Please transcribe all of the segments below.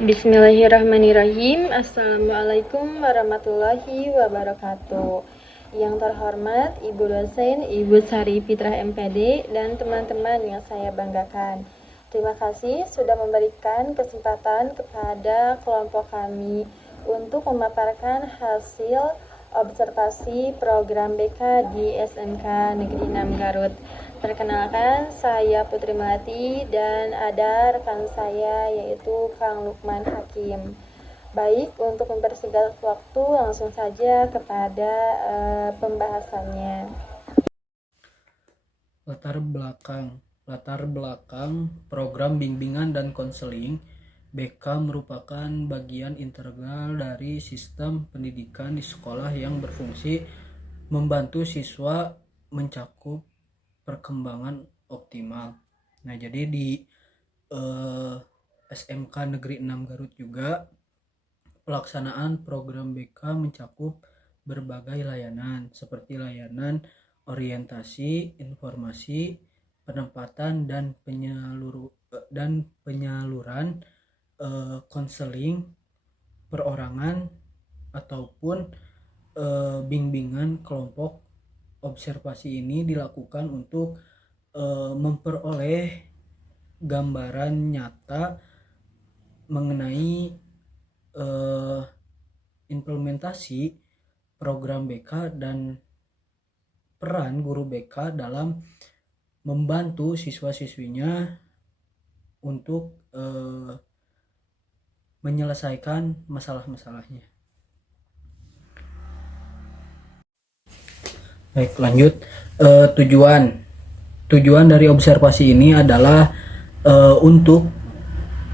Bismillahirrahmanirrahim. Assalamualaikum warahmatullahi wabarakatuh. Yang terhormat Ibu dosen, Ibu Sari Fitrah MPD, dan teman-teman yang saya banggakan. Terima kasih sudah memberikan kesempatan kepada kelompok kami untuk memaparkan hasil observasi program BK di SMK Negeri 6 Garut. Perkenalkan, saya Putri Melati dan ada rekan saya yaitu Kang Lukman Hakim. Baik, untuk mempersingkat waktu langsung saja kepada pembahasannya. Latar belakang program bimbingan dan konseling BK merupakan bagian integral dari sistem pendidikan di sekolah yang berfungsi membantu siswa mencakup perkembangan optimal. Nah, jadi di SMK Negeri 6 Garut juga pelaksanaan program BK mencakup berbagai layanan seperti layanan orientasi, informasi, penempatan dan penyaluran konseling perorangan ataupun bimbingan kelompok. Observasi ini dilakukan untuk memperoleh gambaran nyata mengenai implementasi program BK dan peran guru BK dalam membantu siswa-siswinya untuk menyelesaikan masalah-masalahnya. Baik, lanjut. Tujuan dari observasi ini adalah untuk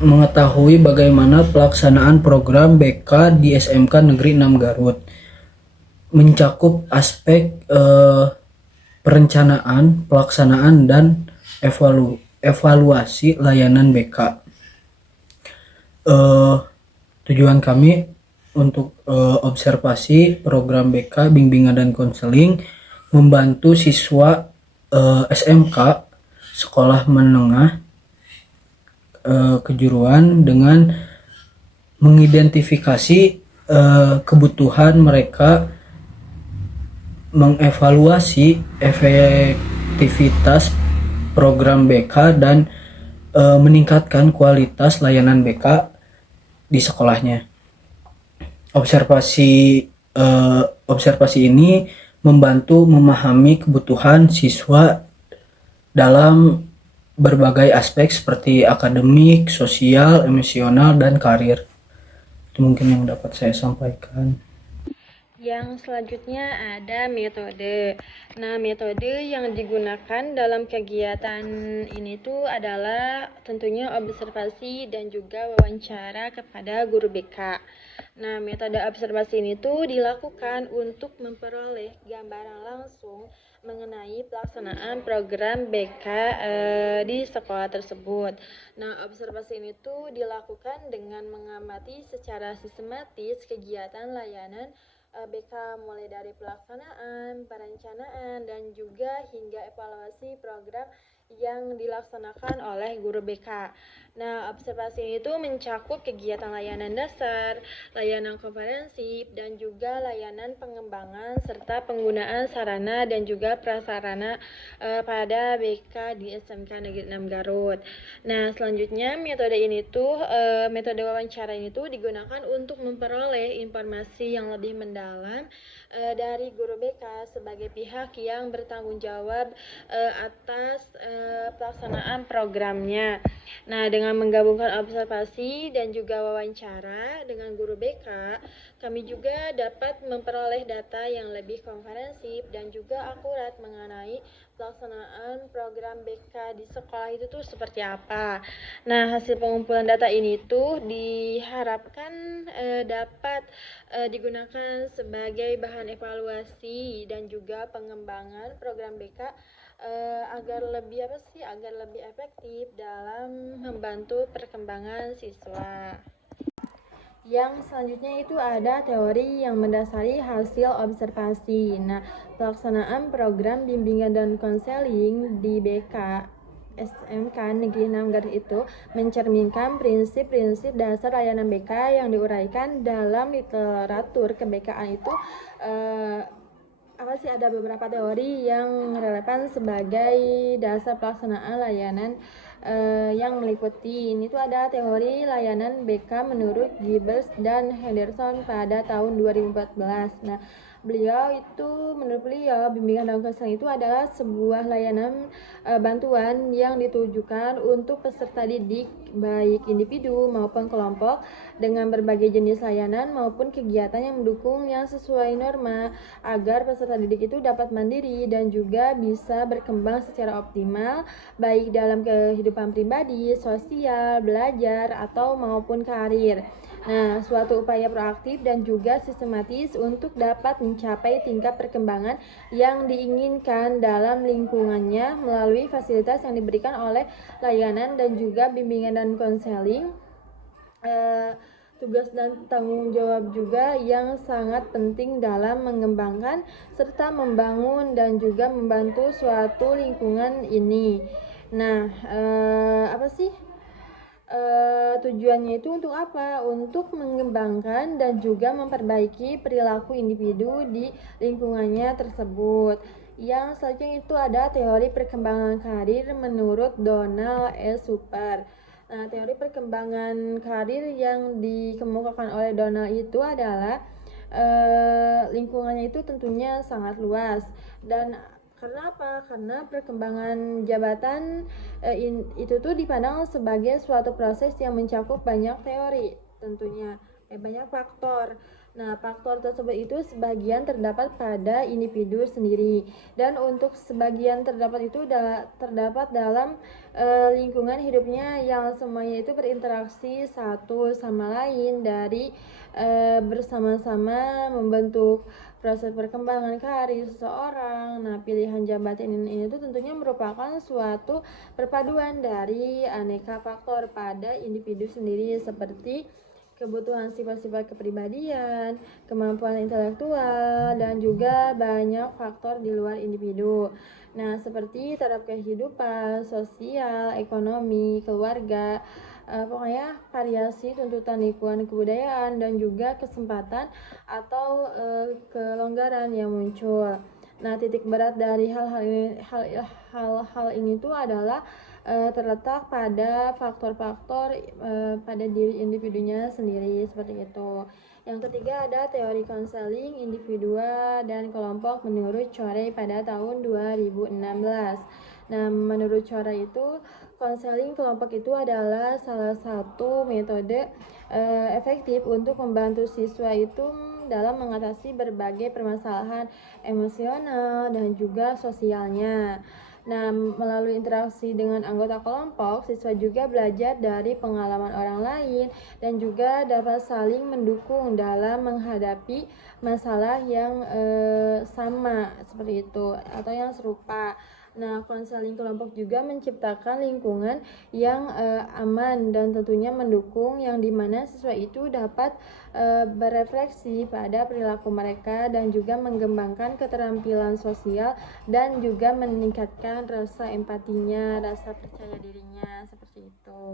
mengetahui bagaimana pelaksanaan program BK di SMK Negeri 6 Garut, mencakup aspek perencanaan, pelaksanaan, dan evaluasi layanan BK. Tujuan kami untuk observasi program BK bimbingan dan konseling membantu siswa SMK sekolah menengah kejuruan dengan mengidentifikasi kebutuhan mereka, mengevaluasi efektivitas program BK dan meningkatkan kualitas layanan BK di sekolahnya. Observasi ini membantu memahami kebutuhan siswa dalam berbagai aspek seperti akademik, sosial, emosional, dan karir. Itu mungkin yang dapat saya sampaikan. Yang selanjutnya ada metode. Nah, metode yang digunakan dalam kegiatan ini tuh adalah tentunya observasi dan juga wawancara kepada guru BK. Nah, metode observasi ini tuh dilakukan untuk memperoleh gambaran langsung mengenai pelaksanaan program BK di sekolah tersebut. Nah, observasi ini tuh dilakukan dengan mengamati secara sistematis kegiatan layanan BK mulai dari pelaksanaan, perencanaan, dan juga hingga evaluasi program yang dilaksanakan oleh guru BK. Nah, observasi itu mencakup kegiatan layanan dasar, layanan komprehensif, dan juga layanan pengembangan serta penggunaan sarana dan juga prasarana pada BK di SMK Negeri 6 Garut. Nah, selanjutnya metode wawancara ini tuh digunakan untuk memperoleh informasi yang lebih mendalam dari guru BK sebagai pihak yang bertanggung jawab atas pelaksanaan programnya. Nah, dengan menggabungkan observasi dan juga wawancara dengan guru BK, kami juga dapat memperoleh data yang lebih komprehensif dan juga akurat mengenai pelaksanaan program BK di sekolah itu tuh seperti apa. Nah, hasil pengumpulan data ini tuh diharapkan dapat digunakan sebagai bahan evaluasi dan juga pengembangan program BK agar lebih efektif dalam membantu perkembangan siswa. Yang selanjutnya itu ada teori yang mendasari hasil observasi. Nah, pelaksanaan program bimbingan dan konseling di BK SMK Negeri 6 Garut itu mencerminkan prinsip-prinsip dasar layanan BK yang diuraikan dalam literatur keBK-an itu ada beberapa teori yang relevan sebagai dasar pelaksanaan layanan yang meliputi ini tuh ada teori layanan BK menurut Gibbs dan Henderson pada tahun 2014. Nah, menurut beliau bimbingan dan konseling itu adalah sebuah layanan bantuan yang ditujukan untuk peserta didik baik individu maupun kelompok dengan berbagai jenis layanan maupun kegiatan yang mendukung yang sesuai norma agar peserta didik itu dapat mandiri dan juga bisa berkembang secara optimal baik dalam kehidupan pribadi, sosial, belajar atau maupun karir. Nah, suatu upaya proaktif dan juga sistematis untuk dapat mencapai tingkat perkembangan yang diinginkan dalam lingkungannya melalui fasilitas yang diberikan oleh layanan dan juga bimbingan dan konseling. Tugas dan tanggung jawab juga yang sangat penting dalam mengembangkan serta membangun dan juga membantu suatu lingkungan ini. Nah, tujuannya itu untuk apa? Untuk mengembangkan dan juga memperbaiki perilaku individu di lingkungannya tersebut. Yang selanjutnya itu ada teori perkembangan karir menurut Donald S. Super. Nah, teori perkembangan karir yang dikemukakan oleh Donald itu adalah lingkungannya itu tentunya sangat luas dan karena apa? Karena perkembangan jabatan itu tuh dipandang sebagai suatu proses yang mencakup banyak teori tentunya, banyak faktor. Nah, faktor tersebut itu sebagian terdapat pada individu sendiri dan untuk sebagian terdapat itu terdapat dalam lingkungan hidupnya yang semuanya itu berinteraksi satu sama lain dari bersama-sama membentuk proses perkembangan karir seseorang. Nah, pilihan jabatan ini itu tentunya merupakan suatu perpaduan dari aneka faktor pada individu sendiri seperti kebutuhan sifat-sifat kepribadian, kemampuan intelektual, dan juga banyak faktor di luar individu. Nah, seperti taraf kehidupan, sosial, ekonomi, keluarga, pokoknya variasi tuntutan lingkungan kebudayaan dan juga kesempatan atau kelonggaran yang muncul. Nah, titik berat dari hal-hal ini tuh adalah terletak pada faktor-faktor pada diri individunya sendiri seperti itu. Yang ketiga ada teori konseling individual dan kelompok menurut Chorey pada tahun 2016. Nah, menurut Chorey itu konseling kelompok itu adalah salah satu metode efektif untuk membantu siswa itu dalam mengatasi berbagai permasalahan emosional dan juga sosialnya. Nah, melalui interaksi dengan anggota kelompok, siswa juga belajar dari pengalaman orang lain dan juga dapat saling mendukung dalam menghadapi masalah yang sama seperti itu atau yang serupa. Nah, konseling kelompok juga menciptakan lingkungan yang aman dan tentunya mendukung yang dimana siswa itu dapat berefleksi pada perilaku mereka dan juga mengembangkan keterampilan sosial dan juga meningkatkan rasa empatinya, rasa percaya dirinya seperti itu.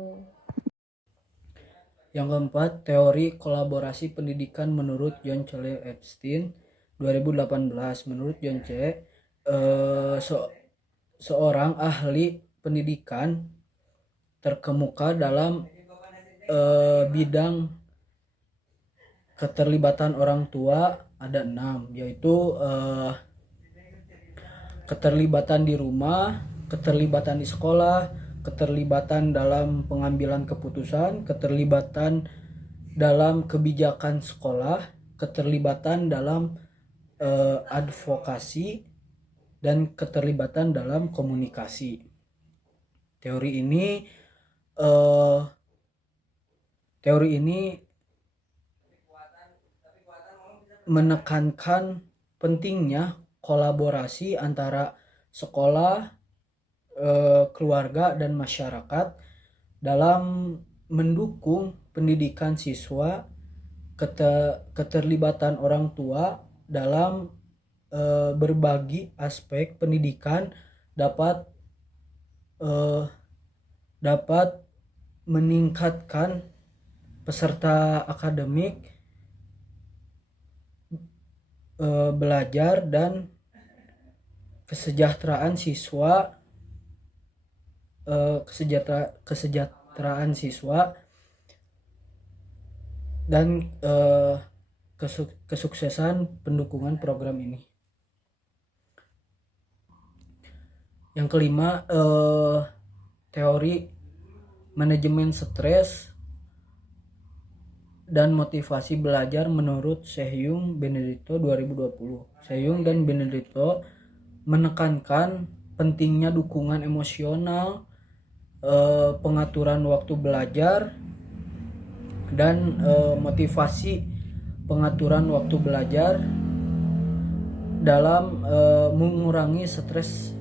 Yang keempat, teori kolaborasi pendidikan menurut John C. Epstein 2018. Menurut John C., seorang ahli pendidikan terkemuka dalam bidang keterlibatan orang tua ada 6, yaitu keterlibatan di rumah, keterlibatan di sekolah, keterlibatan dalam pengambilan keputusan, keterlibatan dalam kebijakan sekolah, keterlibatan dalam advokasi, dan keterlibatan dalam komunikasi. Teori ini menekankan pentingnya kolaborasi antara sekolah, keluarga, dan masyarakat dalam mendukung pendidikan siswa, keterlibatan orang tua dalam berbagi aspek pendidikan dapat dapat meningkatkan peserta akademik, belajar, dan kesejahteraan siswa, kesejahteraan siswa dan kesuksesan pendukungan program ini. Yang kelima, teori manajemen stres dan motivasi belajar menurut Sehyung Benedetto 2020. Sehyung dan Benedetto menekankan pentingnya dukungan emosional, pengaturan waktu belajar, dan motivasi pengaturan waktu belajar dalam mengurangi stres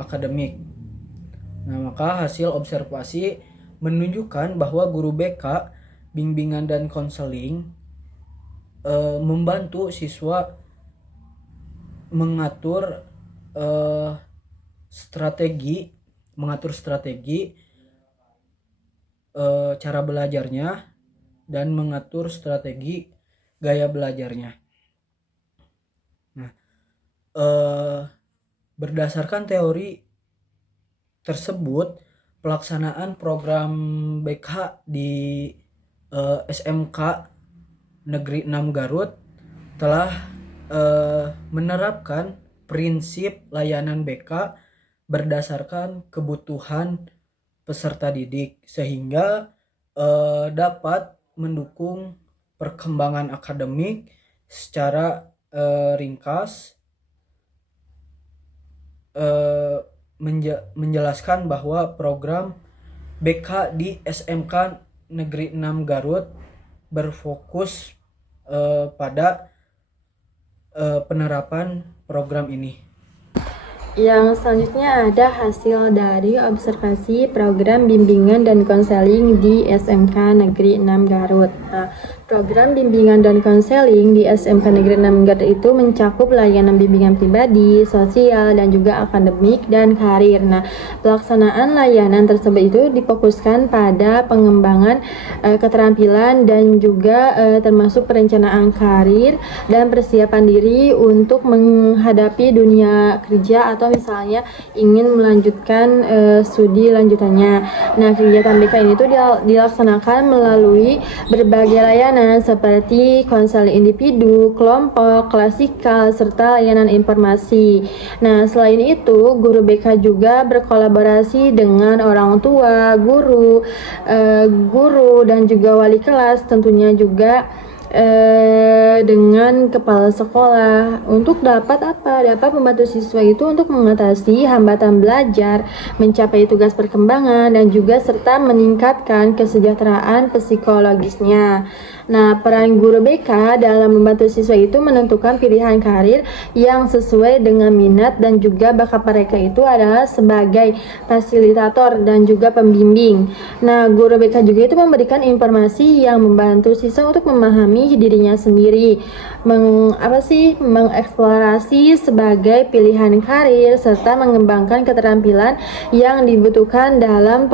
akademik. Nah, maka hasil observasi menunjukkan bahwa guru BK, bimbingan dan konseling membantu siswa mengatur strategi cara belajarnya dan mengatur strategi gaya belajarnya. Nah, berdasarkan teori tersebut, pelaksanaan program BK di SMK Negeri 6 Garut telah menerapkan prinsip layanan BK berdasarkan kebutuhan peserta didik, sehingga dapat mendukung perkembangan akademik secara ringkas, menjelaskan bahwa program BK di SMK Negeri 6 Garut berfokus pada penerapan program ini. Yang selanjutnya ada hasil dari observasi program bimbingan dan konseling di SMK Negeri 6 Garut. Nah, program bimbingan dan konseling di SMK Negeri 6 Garut itu mencakup layanan bimbingan pribadi, sosial, dan juga akademik dan karir. Nah, pelaksanaan layanan tersebut itu difokuskan pada pengembangan keterampilan dan juga termasuk perencanaan karir dan persiapan diri untuk menghadapi dunia kerja atau misalnya ingin melanjutkan studi lanjutannya. Nah, kegiatan BK ini tuh dilaksanakan melalui berbagai layanan seperti konseling individu, kelompok, klasikal, serta layanan informasi. Nah, selain itu, guru BK juga berkolaborasi dengan orang tua, guru, dan juga wali kelas, tentunya juga dengan kepala sekolah untuk dapat membantu siswa itu untuk mengatasi hambatan belajar, mencapai tugas perkembangan, dan juga serta meningkatkan kesejahteraan psikologisnya. Nah, peran guru BK dalam membantu siswa itu menentukan pilihan karir yang sesuai dengan minat dan juga bakat mereka itu adalah sebagai fasilitator dan juga pembimbing. Nah, guru BK juga itu memberikan informasi yang membantu siswa untuk memahami dirinya sendiri, mengeksplorasi sebagai pilihan karir serta mengembangkan keterampilan yang dibutuhkan dalam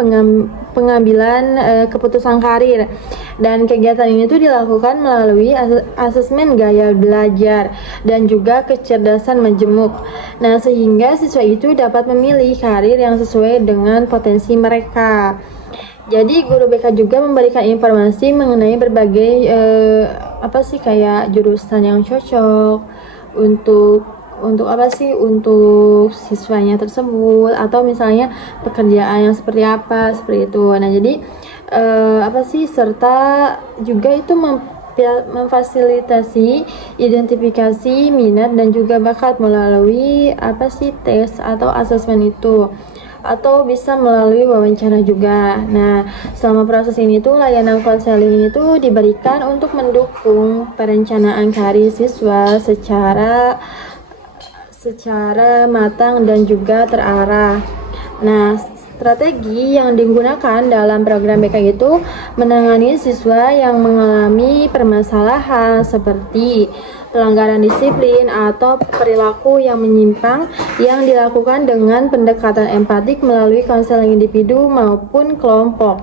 pengambilan keputusan karir. Dan kegiatan ini tuh dilakukan melalui asesmen gaya belajar dan juga kecerdasan majemuk. Nah, sehingga siswa itu dapat memilih karir yang sesuai dengan potensi mereka. Jadi guru BK juga memberikan informasi mengenai berbagai kayak jurusan yang cocok untuk siswanya tersebut, atau misalnya pekerjaan yang seperti itu. Nah, jadi serta juga itu memfasilitasi identifikasi minat dan juga bakat melalui tes atau asesmen itu, atau bisa melalui wawancara juga. Nah, selama proses ini tuh layanan konseling itu diberikan untuk mendukung perencanaan karir siswa secara matang dan juga terarah. Nah, strategi yang digunakan dalam program BK itu menangani siswa yang mengalami permasalahan seperti pelanggaran disiplin, atau perilaku yang menyimpang yang dilakukan dengan pendekatan empatik melalui konseling individu maupun kelompok.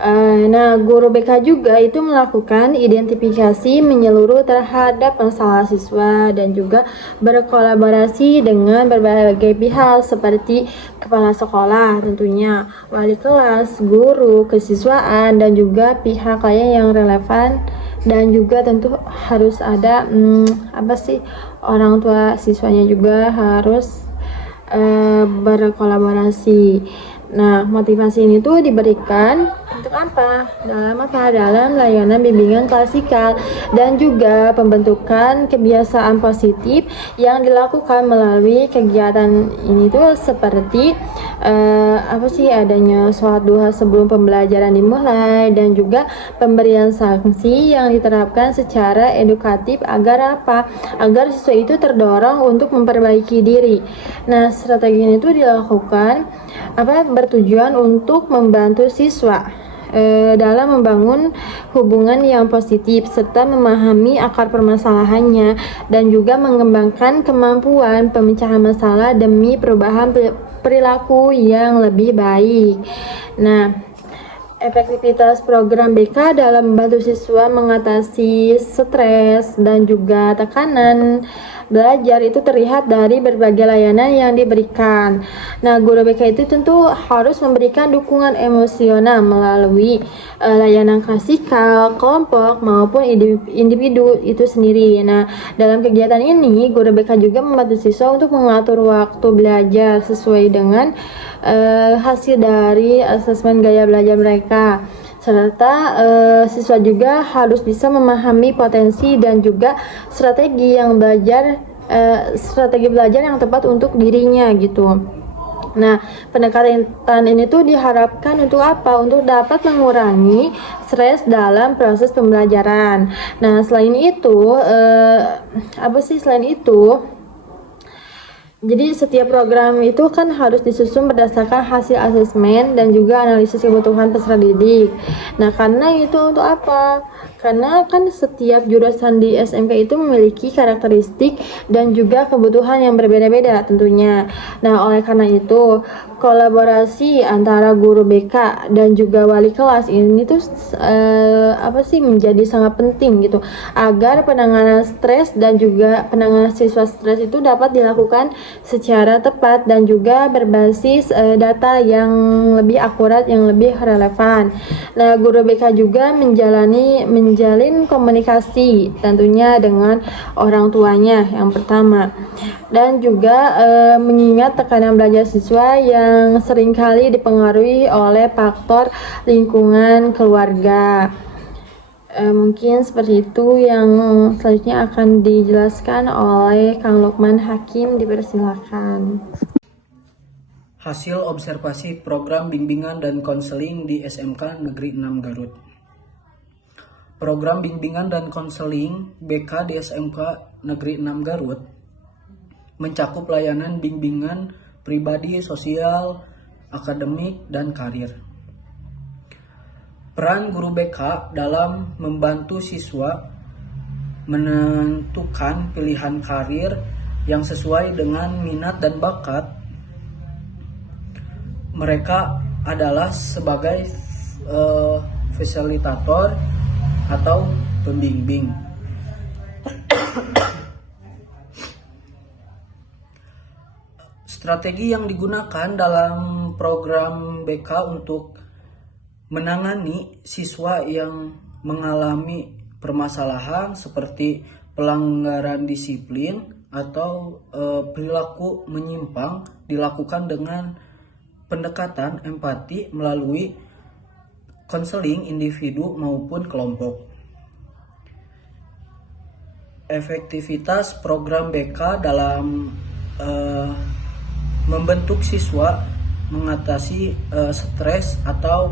Nah, guru BK juga itu melakukan identifikasi menyeluruh terhadap masalah siswa dan juga berkolaborasi dengan berbagai pihak seperti kepala sekolah tentunya, wali kelas, guru, kesiswaan, dan juga pihak lain yang relevan, dan juga tentu harus ada orang tua siswanya juga harus berkolaborasi. Nah, motivasi ini tuh diberikan untuk apa? Dalam layanan bimbingan klasikal dan juga pembentukan kebiasaan positif yang dilakukan melalui kegiatan ini tuh seperti adanya sholat duha sebelum pembelajaran dimulai, dan juga pemberian sanksi yang diterapkan secara edukatif agar agar siswa itu terdorong untuk memperbaiki diri. Nah, strategi ini tuh dilakukan bertujuan untuk membantu siswa dalam membangun hubungan yang positif serta memahami akar permasalahannya, dan juga mengembangkan kemampuan pemecahan masalah demi perubahan perilaku yang lebih baik. Nah, efektivitas program BK dalam membantu siswa mengatasi stres dan juga tekanan belajar itu terlihat dari berbagai layanan yang diberikan. Nah, guru BK itu tentu harus memberikan dukungan emosional melalui layanan klasikal, kelompok, maupun individu itu sendiri. Nah, dalam kegiatan ini, guru BK juga membantu siswa untuk mengatur waktu belajar sesuai dengan hasil dari asesmen gaya belajar mereka, serta siswa juga harus bisa memahami potensi dan juga strategi belajar yang tepat untuk dirinya gitu. Nah, pendekatan ini tuh diharapkan untuk apa? Untuk dapat mengurangi stres dalam proses pembelajaran. Nah, selain itu jadi setiap program itu kan harus disusun berdasarkan hasil asesmen dan juga analisis kebutuhan peserta didik. Nah, karena itu untuk apa? Karena kan setiap jurusan di SMK itu memiliki karakteristik dan juga kebutuhan yang berbeda-beda tentunya. Nah, oleh karena itu, kolaborasi antara guru BK dan juga wali kelas ini tuh menjadi sangat penting gitu, agar penanganan stres dan juga penanganan siswa stres itu dapat dilakukan secara tepat dan juga berbasis data yang lebih akurat, yang lebih relevan. Nah, guru BK juga menjalin komunikasi tentunya dengan orang tuanya yang pertama, dan juga mengingat tekanan belajar siswa yang seringkali dipengaruhi oleh faktor lingkungan keluarga. Mungkin seperti itu yang selanjutnya akan dijelaskan oleh Kang Lukman Hakim, dipersilakan. Hasil observasi program bimbingan dan konseling di SMK Negeri 6 Garut. Program bimbingan dan konseling BK di SMK Negeri 6 Garut mencakup layanan bimbingan pribadi, sosial, akademik, dan karir. Peran guru BK dalam membantu siswa menentukan pilihan karir yang sesuai dengan minat dan bakat mereka adalah sebagai fasilitator atau pembimbing. Strategi yang digunakan dalam program BK untuk menangani siswa yang mengalami permasalahan seperti pelanggaran disiplin atau perilaku menyimpang dilakukan dengan pendekatan empati melalui konseling individu maupun kelompok. Efektivitas program BK dalam membentuk siswa mengatasi stres atau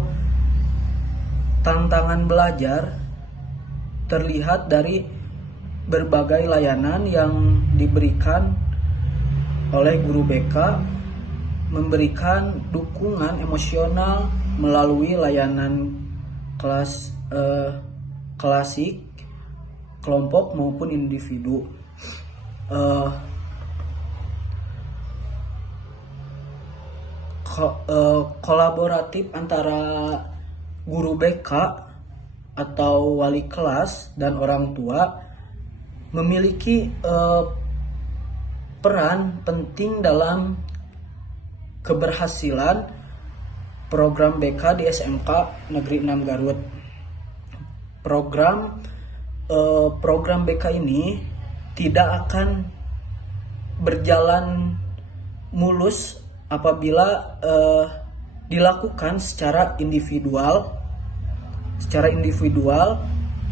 tantangan belajar terlihat dari berbagai layanan yang diberikan oleh guru BK, memberikan dukungan emosional melalui layanan klasik, kelompok maupun individu. Kolaboratif antara guru BK atau wali kelas dan orang tua memiliki peran penting dalam keberhasilan program BK di SMK Negeri 6 Garut. Program BK ini tidak akan berjalan mulus apabila dilakukan secara individual.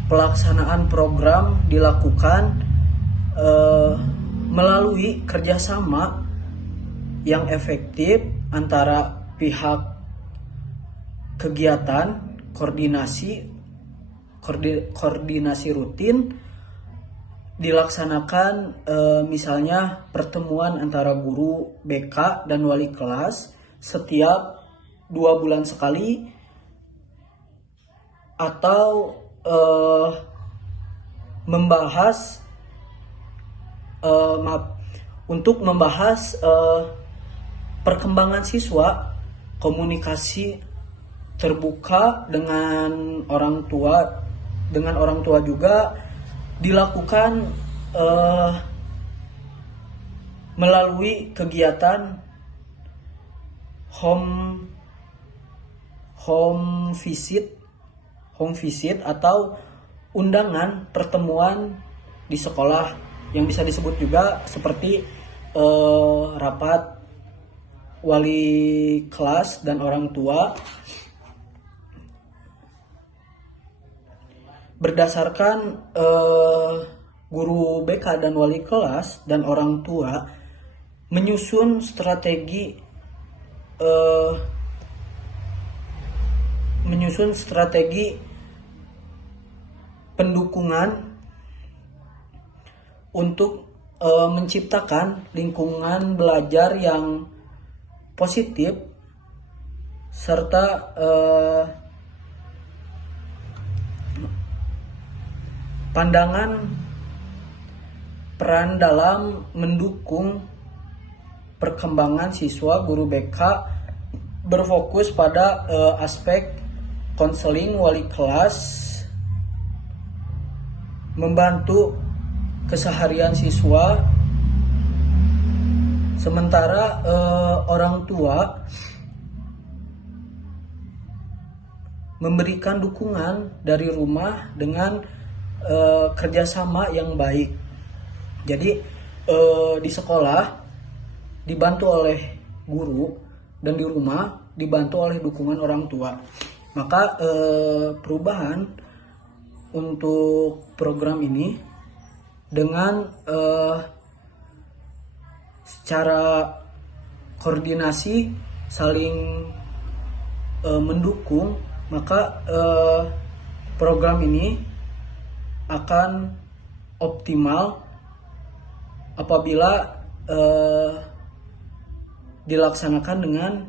Pelaksanaan program dilakukan melalui kerjasama yang efektif antara pihak kegiatan, koordinasi rutin dilaksanakan, misalnya pertemuan antara guru BK dan wali kelas setiap 2 bulan sekali, atau untuk membahas perkembangan siswa, komunikasi terbuka dengan orang tua juga dilakukan melalui kegiatan home visit atau undangan pertemuan di sekolah yang bisa disebut juga seperti rapat wali kelas dan orang tua. Berdasarkan guru BK dan wali kelas dan orang tua menyusun strategi pendukungan untuk menciptakan lingkungan belajar yang positif serta pandangan peran dalam mendukung perkembangan siswa. Guru BK berfokus pada aspek konseling wali kelas, membantu keseharian siswa, sementara orang tua memberikan dukungan dari rumah dengan kerjasama yang baik. Jadi di sekolah dibantu oleh guru dan di rumah dibantu oleh dukungan orang tua. Maka perubahan untuk program ini dengan secara koordinasi saling mendukung, maka program ini akan optimal apabila dilaksanakan dengan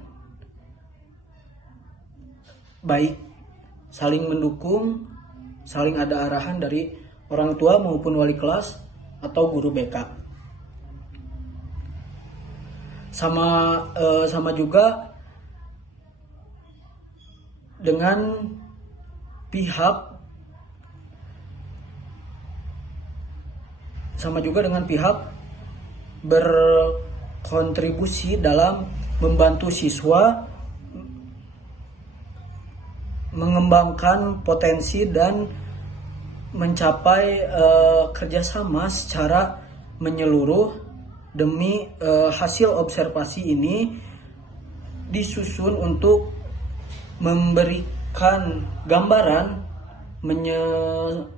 baik, saling mendukung, saling ada arahan dari orang tua maupun wali kelas atau guru BK. Sama juga dengan pihak berkontribusi dalam membantu siswa mengembangkan potensi dan mencapai kerjasama secara menyeluruh. Demi hasil observasi ini disusun untuk memberikan gambaran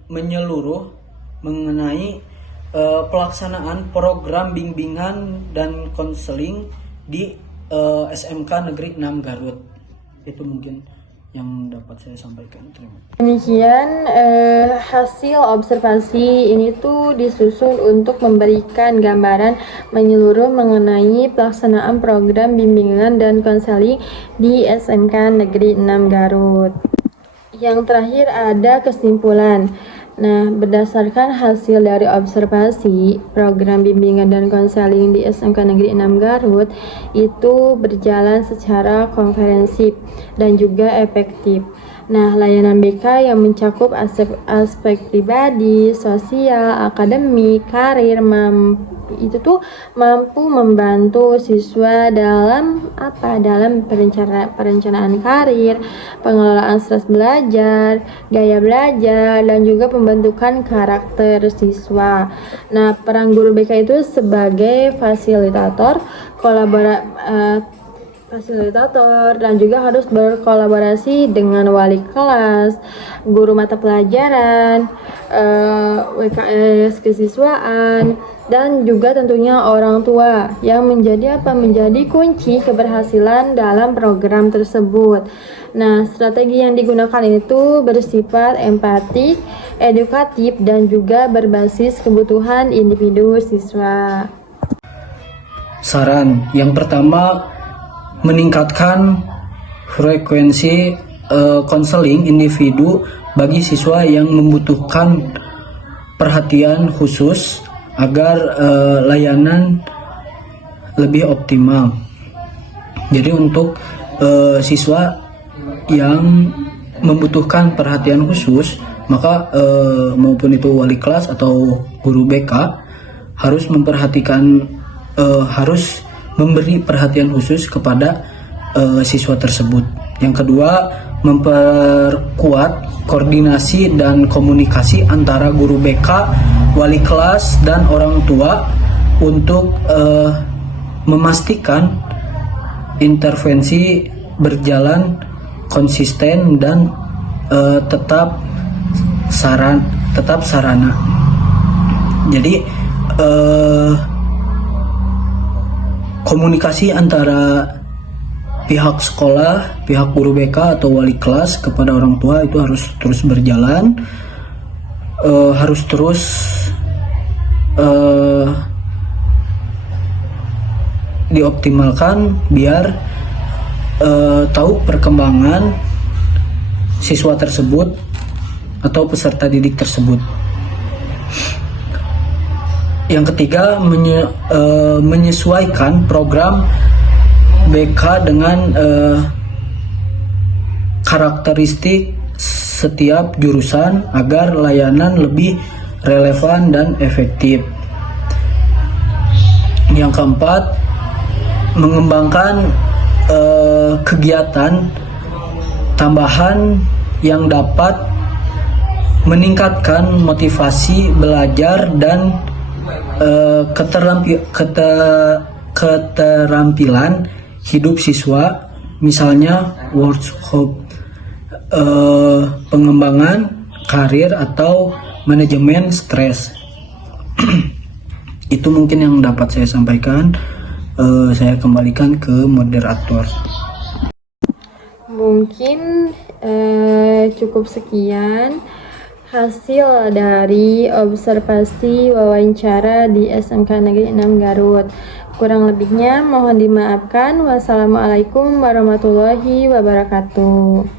menyeluruh mengenai pelaksanaan program bimbingan dan konseling di SMK Negeri 6 Garut. Itu mungkin yang dapat saya sampaikan. Terima kasih. Demikian hasil observasi ini tuh disusun untuk memberikan gambaran menyeluruh mengenai pelaksanaan program bimbingan dan konseling di SMK Negeri 6 Garut. Yang terakhir ada kesimpulan. Nah, berdasarkan hasil dari observasi program bimbingan dan konseling di SMK Negeri 6 Garut itu berjalan secara komprehensif dan juga efektif. Nah, layanan BK yang mencakup aspek pribadi, sosial, akademik, karir, mampu membantu siswa dalam dalam perencanaan karir, pengelolaan stres belajar, gaya belajar, dan juga pembentukan karakter siswa. Nah, peran guru BK itu sebagai fasilitator, dan juga harus berkolaborasi dengan wali kelas, guru mata pelajaran, WKS kesiswaan, dan juga tentunya orang tua yang menjadi kunci keberhasilan dalam program tersebut. Nah, strategi yang digunakan itu bersifat empatik, edukatif, dan juga berbasis kebutuhan individu siswa. Saran yang pertama, meningkatkan frekuensi konseling individu bagi siswa yang membutuhkan perhatian khusus agar layanan lebih optimal. Jadi untuk siswa yang membutuhkan perhatian khusus, maka maupun itu wali kelas atau guru BK harus harus memberi perhatian khusus kepada siswa tersebut. Yang kedua, memperkuat koordinasi dan komunikasi antara guru BK, wali kelas, dan orang tua untuk memastikan intervensi berjalan konsisten dan tetap sarana. Jadi komunikasi antara pihak sekolah, pihak guru BK atau wali kelas kepada orang tua itu harus terus berjalan, harus terus dioptimalkan biar tahu perkembangan siswa tersebut atau peserta didik tersebut. Yang ketiga, menyesuaikan program BK dengan karakteristik setiap jurusan agar layanan lebih relevan dan efektif. Yang keempat, mengembangkan kegiatan tambahan yang dapat meningkatkan motivasi belajar dan keterampilan hidup siswa, misalnya workshop pengembangan karir atau manajemen stres. Itu mungkin yang dapat saya sampaikan. Saya kembalikan ke moderator. Mungkin cukup sekian hasil dari observasi wawancara di SMK Negeri 6 Garut. Kurang lebihnya mohon dimaafkan. Wassalamualaikum warahmatullahi wabarakatuh.